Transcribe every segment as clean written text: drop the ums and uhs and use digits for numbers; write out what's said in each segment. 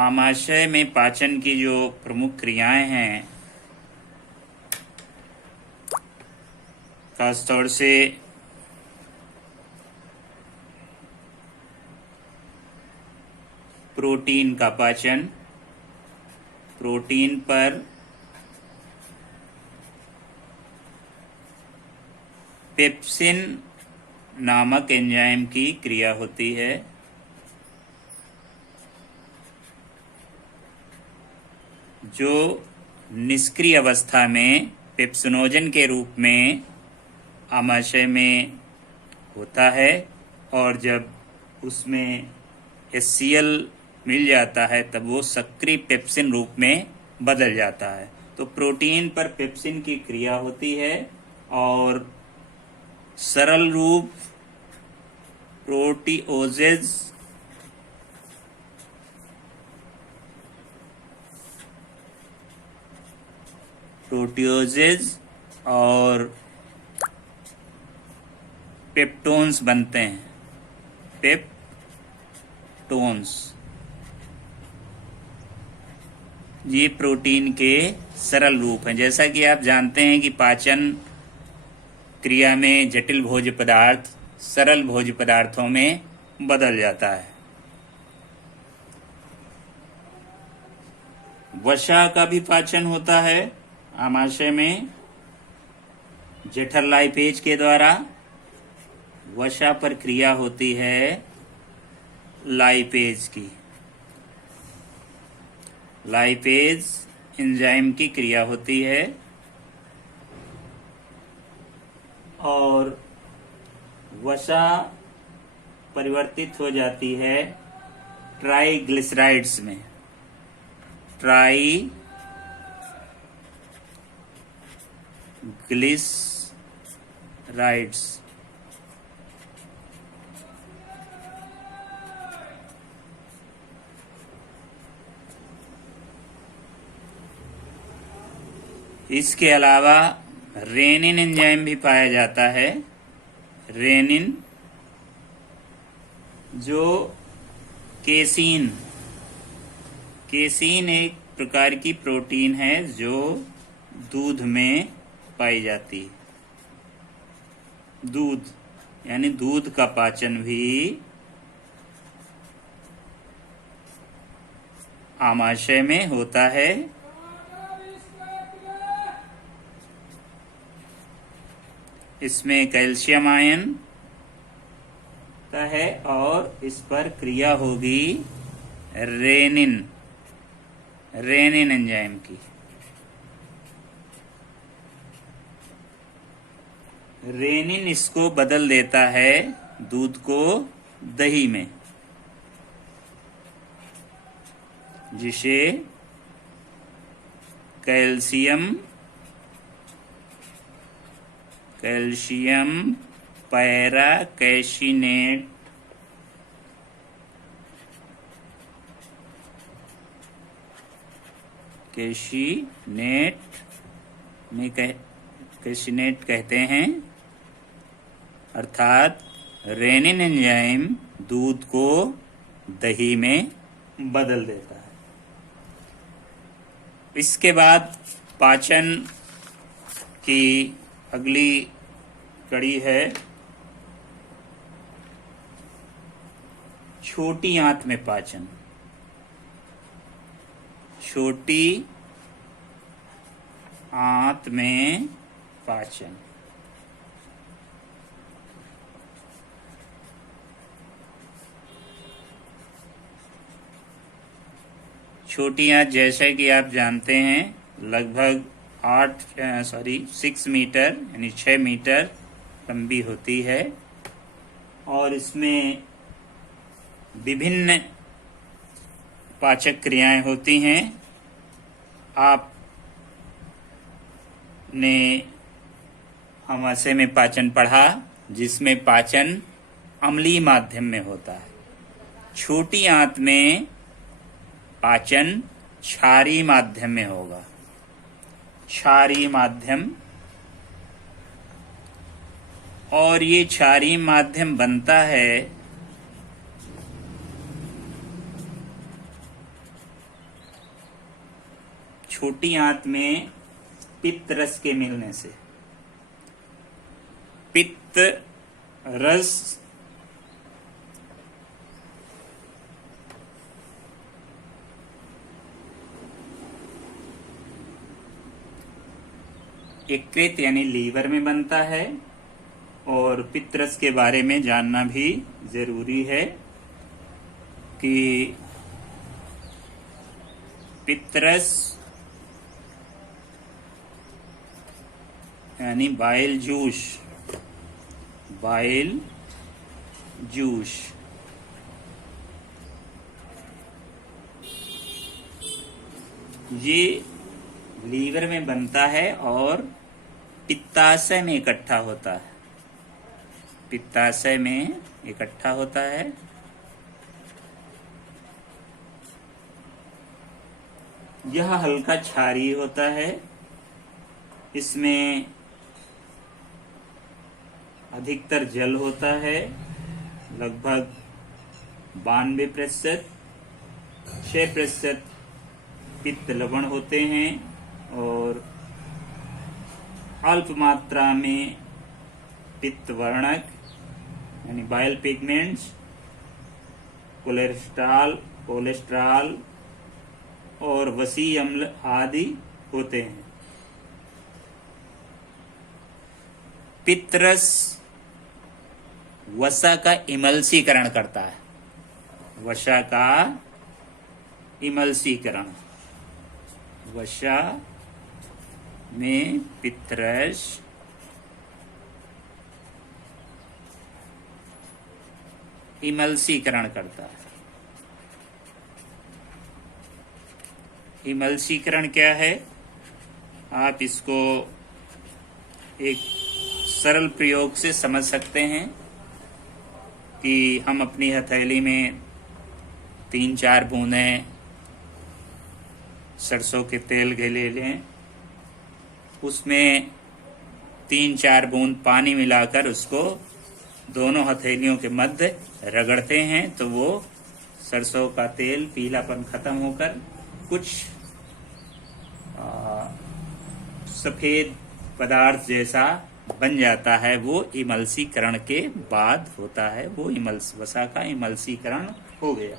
आमाशय में पाचन की जो प्रमुख क्रियाएं हैं, खासतौर से प्रोटीन का पाचन, प्रोटीन पर पेप्सिन नामक एंजाइम की क्रिया होती है। जो निष्क्रिय अवस्था में पेप्सिनोजन के रूप में आमाशय में होता है, और जब उसमें HCl मिल जाता है तब वो सक्रिय पेप्सिन रूप में बदल जाता है। तो प्रोटीन पर पेप्सिन की क्रिया होती है, और सरल रूप प्रोटियोजेज और पेप्टोन्स बनते हैं। पेप्टोन्स ये प्रोटीन के सरल रूप हैं। जैसा कि आप जानते हैं कि पाचन क्रिया में जटिल भोज्य पदार्थ सरल भोज्य पदार्थों में बदल जाता है। वसा का भी पाचन होता है आमाशय में जेठर लाइपेज के द्वारा। वसा पर क्रिया होती है लाइपेज की। लाइपेज एंजाइम की क्रिया होती है, और वसा परिवर्तित हो जाती है ट्राइग्लिसराइड्स में। ट्राइग्लिसराइड्स इसके अलावा रेनिन एंजाइम भी पाया जाता है। रेनिन जो केसीन एक प्रकार की प्रोटीन है जो दूध में पाई जाती है। दूध यानी दूध का पाचन भी आमाशय में होता है। इसमें कैल्शियम आयन है, और इस पर क्रिया होगी रेनिन एंजाइम की। रेनिन इसको बदल देता है दूध को दही में, जिसे कैल्शियम पैरा कैशिनेट कैशिनेट कहते हैं। अर्थात रेनिन एंजाइम दूध को दही में बदल देता है। इसके बाद पाचन की अगली कड़ी है छोटी आंत में पाचन। छोटी आंत में पाचन छोटी आंत जैसे कि आप जानते हैं लगभग 6 मीटर यानी 6 मीटर लंबी होती है, और इसमें विभिन्न पाचक क्रियाएं होती हैं। आपने आमाशय में पाचन पढ़ा, जिसमें पाचन अम्लीय माध्यम में होता है। छोटी आंत में पाचन क्षारीय माध्यम में होगा। क्षारीय माध्यम, और ये क्षारीय माध्यम बनता है छोटी आंत में पित्त रस के मिलने से। पित्त रस यकृत यानी लीवर में बनता है, और पित्तरस के बारे में जानना भी जरूरी है कि पित्तरस यानी बाइल जूस, बाइल जूस ये लीवर में बनता है और पित्ताशय में इकट्ठा होता है, पित्ताशय में इकट्ठा होता है। यह हल्का क्षारीय होता है, इसमें अधिकतर जल होता है, लगभग 92%, 6% पित्त लवण होते हैं, और अल्प मात्रा में पित्त वर्णक यानी बाइल पिगमेंट्स, कोलेस्ट्रॉल और वसी अम्ल आदि होते हैं। पित्तरस वसा का इमल्सीकरण करता है, वसा का इमल्सीकरण। वसा में पित्तरस इमल्सीकरण करता है। इमल्सीकरण क्या है? आप इसको एक सरल प्रयोग से समझ सकते हैं कि हम अपनी हथेली में 3-4 बूंदें सरसों के तेल के ले लें, उसमें 3-4 बूंद पानी मिलाकर उसको दोनों हथेलियों के मध्य रगड़ते हैं तो वो सरसों का तेल पीलापन खत्म होकर कुछ सफेद पदार्थ जैसा बन जाता है। वो इमल्सीकरण के बाद होता है, वो वसा का इमल्सीकरण हो गया।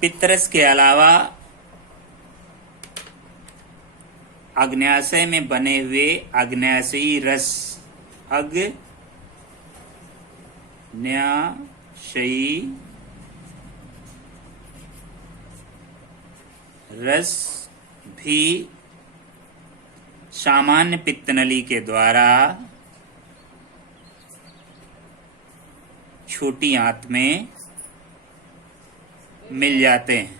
पित्तरस के अलावा अग्न्याशय में बने हुए अग्न्याशयी रस, अग्न्याशयी रस भी सामान्य पित्तनली के द्वारा छोटी आंत में मिल जाते हैं।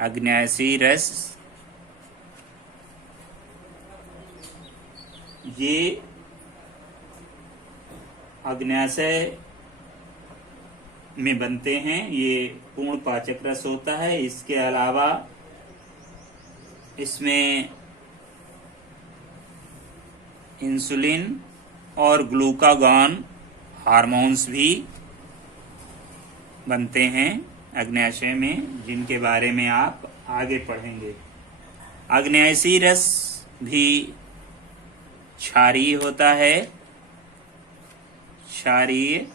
अग्न्याशयी रस ये अग्न्याशय में बनते हैं, ये पूर्ण पाचक रस होता है। इसके अलावा इसमें इंसुलिन और ग्लूकागॉन हार्मोन्स भी बनते हैं अग्न्याशय में, जिनके बारे में आप आगे पढ़ेंगे। अग्न्याशयी रस भी क्षारीय होता है, क्षारीय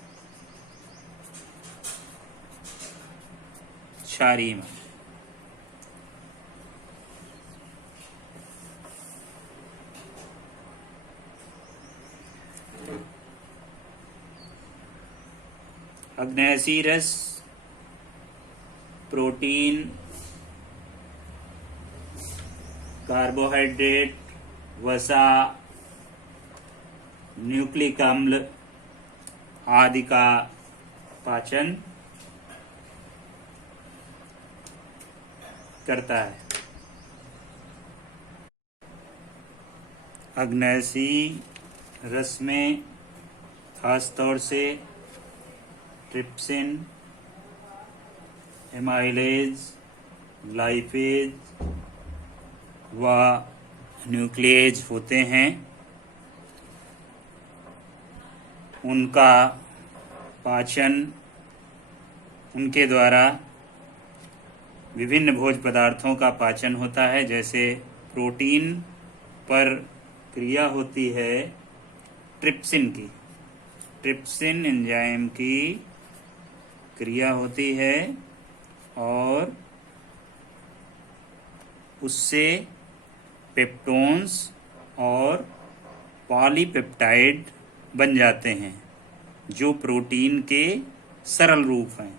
अग्न्याशयी रस प्रोटीन, कार्बोहाइड्रेट, वसा, न्यूक्लिक अम्ल आदि का पाचन करता है। अग्न्याशयी रस में खास तौर से ट्रिप्सिन, एमाइलेज, लाइपेज व न्यूक्लिएज होते हैं। उनका पाचन, उनके द्वारा विभिन्न भोज्य पदार्थों का पाचन होता है। जैसे प्रोटीन पर क्रिया होती है ट्रिप्सिन की, ट्रिप्सिन एंजाइम की क्रिया होती है और उससे पेप्टोन्स और पॉलीपेप्टाइड बन जाते हैं जो प्रोटीन के सरल रूप हैं।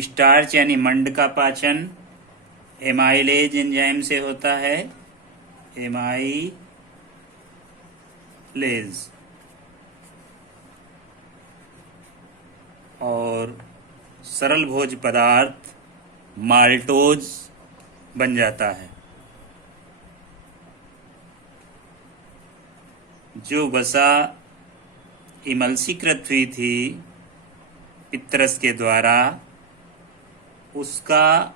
स्टार्च यानी मंड का पाचन एमाइलेज एंजाइम से होता है, एमाइलेज। और सरल भोज्य पदार्थ माल्टोज बन जाता है। जो वसा इमल्सीकृत हुई थी पित्रस के द्वारा, उसका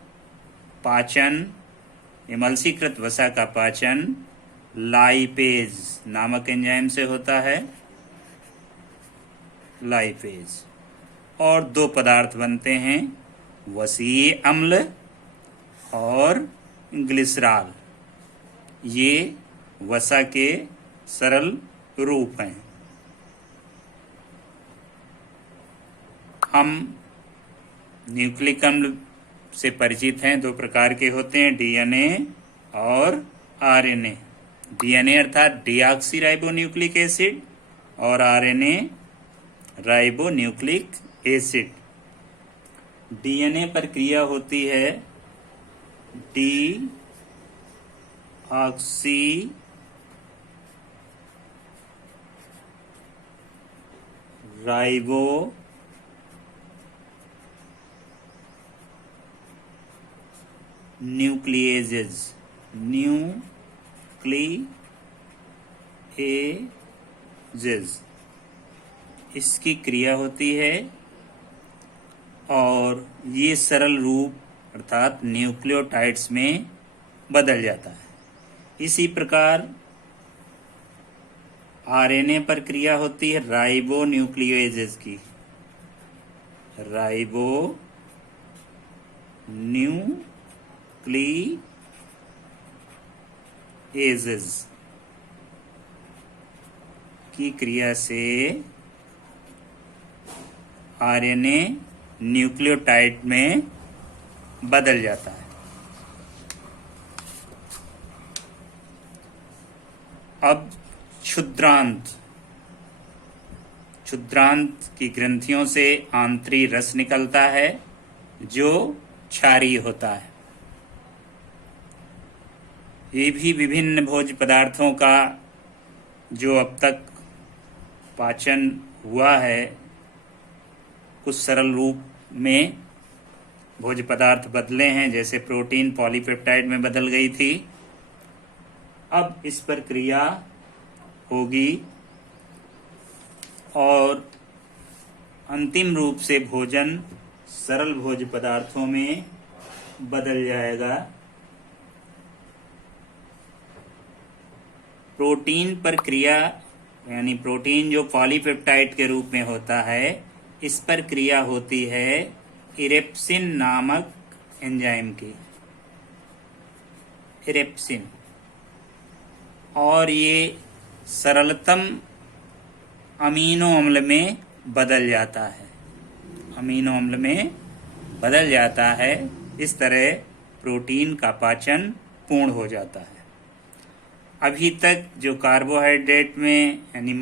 पाचन, इमल्सीकृत वसा का पाचन लाइपेज नामक एंजाइम से होता है, लाइपेज। और दो पदार्थ बनते हैं, वसीय अम्ल और ग्लिसरॉल। ये वसा के सरल रूप हैं। हम न्यूक्लिक अम्ल से परिचित हैं, दो प्रकार के होते हैं, डीएनए और आरएनए। डीएनए अर्थात डीऑक्सी राइबो न्यूक्लिक एसिड और RNA ribo nucleic acid. DNA पर क्रिया होती है डीऑक्सी राइबो न्यूक्लिएजेज, इसकी क्रिया होती है और ये सरल रूप अर्थात न्यूक्लियोटाइड्स में बदल जाता है। इसी प्रकार आरएनए पर क्रिया होती है राइबो न्यूक्लियोजेज की, राइबो न्यूक्लिएजेज की क्रिया से आरएनए न्यूक्लियोटाइड में बदल जाता है। अब क्षुद्रांत की ग्रंथियों से आंतरी रस निकलता है जो क्षारीय होता है। ये भी विभिन्न भोज्य पदार्थों का जो अब तक पाचन हुआ है, कुछ सरल रूप में भोज्य पदार्थ बदले हैं, जैसे प्रोटीन पॉलीपेप्टाइड में बदल गई थी। अब इस पर क्रिया होगी और अंतिम रूप से भोजन सरल भोज्य पदार्थों में बदल जाएगा। प्रोटीन पर क्रिया यानी प्रोटीन जो पॉलीपेप्टाइड के रूप में होता है, इस पर क्रिया होती है इरेप्सिन नामक एंजाइम की, इरेप्सिन। और ये सरलतम अमीनो अम्ल में बदल जाता है, अमीनो अम्ल में बदल जाता है। इस तरह प्रोटीन का पाचन पूर्ण हो जाता है। अभी तक जो कार्बोहाइड्रेट में यानी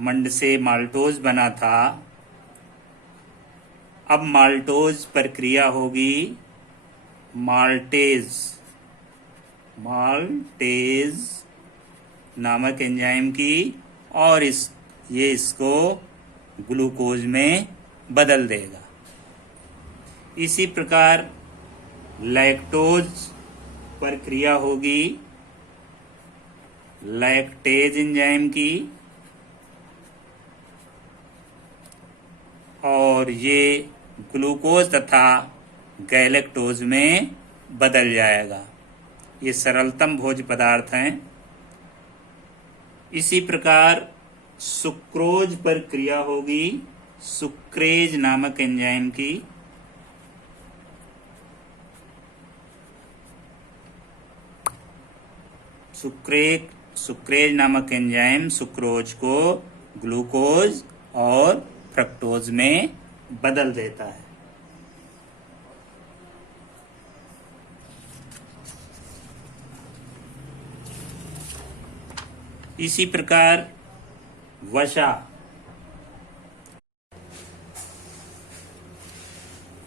मंड से माल्टोज बना था, अब माल्टोज पर क्रिया होगी माल्टेज नामक एंजाइम की, और ये इसको ग्लूकोज में बदल देगा। इसी प्रकार लैक्टोज पर क्रिया होगी लैक्टेज एंजाइम की, और ये ग्लूकोज तथा गैलेक्टोज में बदल जाएगा। ये सरलतम भोज्य पदार्थ हैं। इसी प्रकार सुक्रोज पर क्रिया होगी सुक्रेज नामक एंजाइम की। सुक्रेज नामक एंजाइम सुक्रोज को ग्लूकोज और फ्रक्टोज में बदल देता है। इसी प्रकार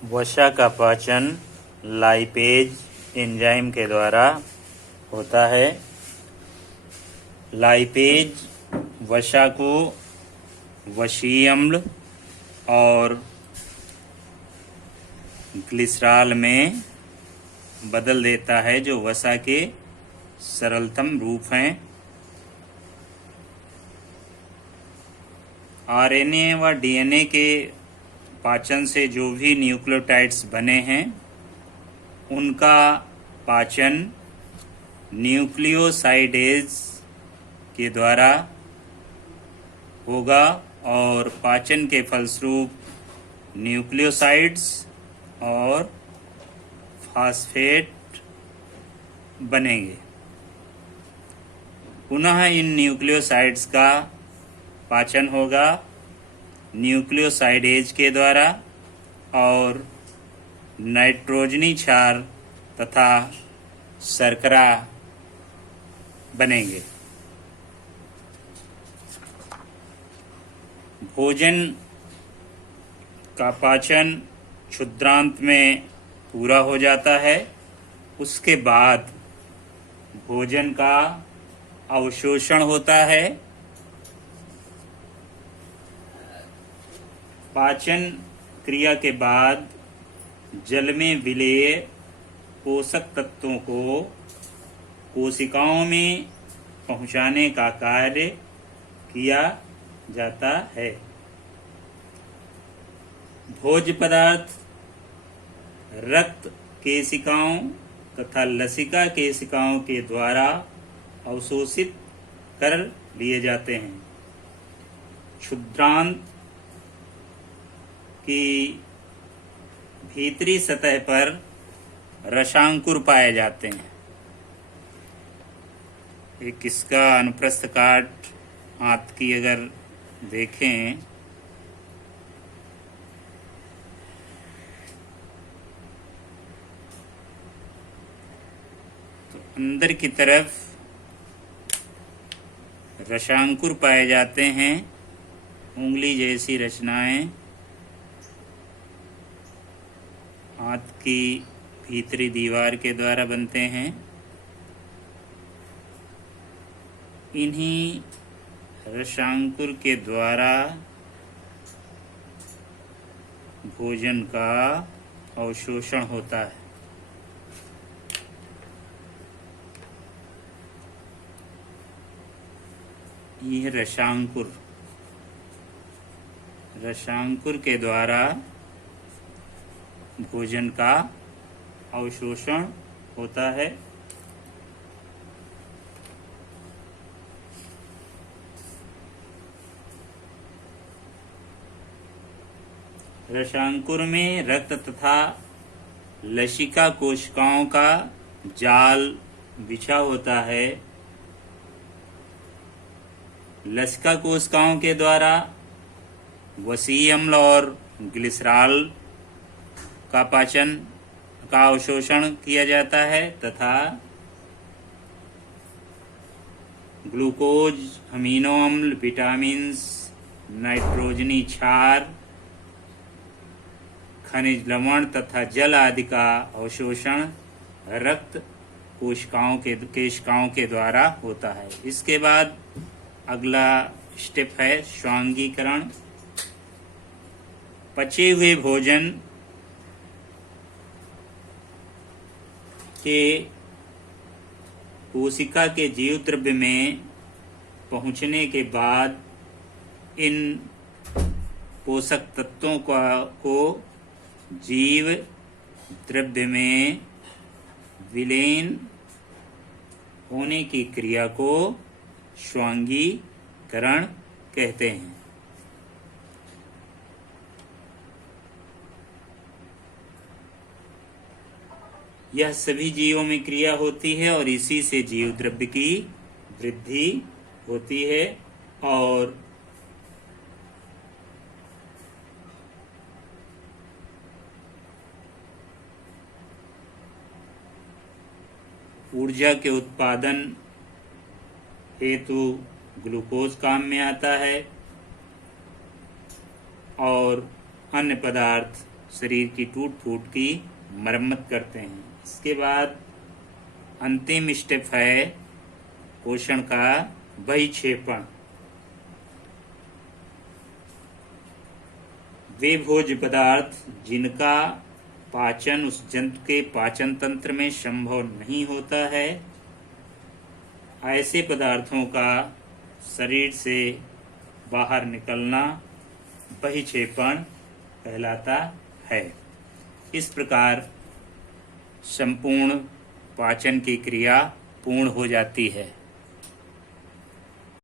वसा का पाचन लाइपेज एंजाइम के द्वारा होता है। लाइपेज वसा को वसीय अम्ल और ग्लिसरॉल में बदल देता है, जो वसा के सरलतम रूप हैं। आरएनए व डीएनए के पाचन से जो भी न्यूक्लियोटाइड्स बने हैं उनका पाचन न्यूक्लियोसाइडेज के द्वारा होगा और पाचन के फलस्वरूप न्यूक्लियोसाइड्स और फास्फेट बनेंगे। पुनः इन न्यूक्लियोसाइड्स का पाचन होगा न्यूक्लियोसाइडेज के द्वारा और नाइट्रोजनी क्षार तथा शर्करा बनेंगे। भोजन का पाचन क्षुद्रांत में पूरा हो जाता है। उसके बाद भोजन का अवशोषण होता है। पाचन क्रिया के बाद जल में विलेय पोषक तत्वों को कोशिकाओं में पहुंचाने का कार्य किया जाता है। भोज्य पदार्थ रक्त केशिकाओं तथा लसिका केशिकाओं के द्वारा अवशोषित कर लिए जाते हैं। क्षुद्रांत की भीतरी सतह पर रसांकुर पाए जाते हैं। एक इसका अनुप्रस्थ काट हाथ की अगर देखें तो अंदर की तरफ रसांकुर पाए जाते हैं, उंगली जैसी रचनाएं हाथ की भीतरी दीवार के द्वारा बनते हैं। इन्हीं रसांकुर के द्वारा भोजन का अवशोषण होता है। यह रसांकुर के द्वारा भोजन का अवशोषण होता है। रसांकुर में रक्त तथा लसिका कोशिकाओं का जाल बिछा होता है। लसिका कोशिकाओं के द्वारा वसीय अम्ल और ग्लिसरॉल का पाचन का अवशोषण किया जाता है तथा ग्लूकोज, अमीनो अम्ल, विटामिन्स, नाइट्रोजनी क्षार, खनिज लवण तथा जल आदि का अवशोषण रक्त केशिकाओं के द्वारा होता है। इसके बाद अगला स्टेप है स्वांगीकरण। पचे हुए भोजन के कोशिका के जीव द्रव्य में पहुंचने के बाद इन पोषक तत्वों को जीव द्रव्य में विलीन होने की क्रिया को श्वांगीकरण कहते हैं। यह सभी जीवों में क्रिया होती है और इसी से जीव द्रव्य की वृद्धि होती है और ऊर्जा के उत्पादन हेतु ग्लूकोज काम में आता है और अन्य पदार्थ शरीर की टूट फूट की मरम्मत करते हैं। इसके बाद अंतिम स्टेप है पोषण का बहिक्षेपण। वे भोज्य पदार्थ जिनका पाचन उस जंतु के पाचन तंत्र में संभव नहीं होता है, ऐसे पदार्थों का शरीर से बाहर निकलना बहिक्षेपण कहलाता है। इस प्रकार संपूर्ण पाचन की क्रिया पूर्ण हो जाती है।